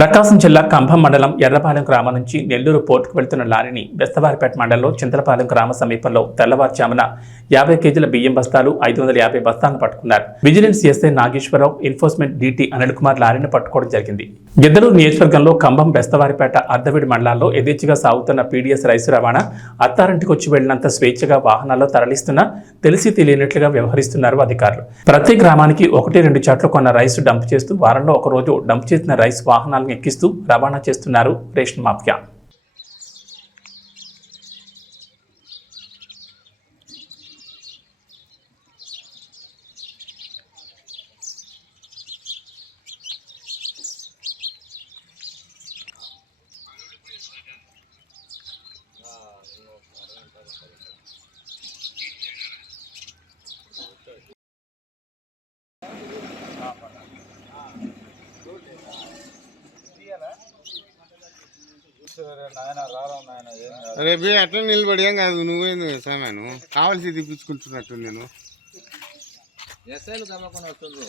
ప్రకాశం జిల్లా కంభం మండలం ఎర్రపాలెం గ్రామం నుంచి నెల్లూరు పోర్టుకు వెళ్తున్న లారీని బెస్తవారిపేట మండలంలో చింతలపాలెం గ్రామ సమీపంలో తెల్లవారుజామున 50 కేజీల బియ్యం బస్తాలు 550 బస్తాలను పట్టుకున్నారు. Vigilance SI Nageswararao, enforcement DT Anil Kumar లారీని పట్టుకోవడం జరిగింది. గిద్దలూరు నియోజకవర్గంలో కంభం, బెస్తవారిపేట, అర్ధవీడి మండలాల్లో యథేచ్ఛగా సాగుతున్న పీడీఎస్ రైసు రవాణా అత్తారింటికి వచ్చి వెళ్లినంత స్వేచ్ఛగా వాహనాల్లో తరలిస్తున్నా తెలిసి తెలియనట్లుగా వ్యవహరిస్తున్నారు అధికారులు. ప్రతి గ్రామానికి 1-2 చోట్ల కొన్న రైసు డంప్ చేస్తూ వారంలో ఒకరోజు డంప్ చేసిన రైస్ వాహనాలను ఎక్కిస్తూ రవాణా చేస్తున్నారు రేషన్ మాఫియా. రేపు అట్లా నిలబడి ఏం కాదు, నువ్వేంది సామాను కావాల్సి తెప్పించుకుంటున్నట్టు నేను ఎస్ఐలు కమ్మకొని వస్తుంది.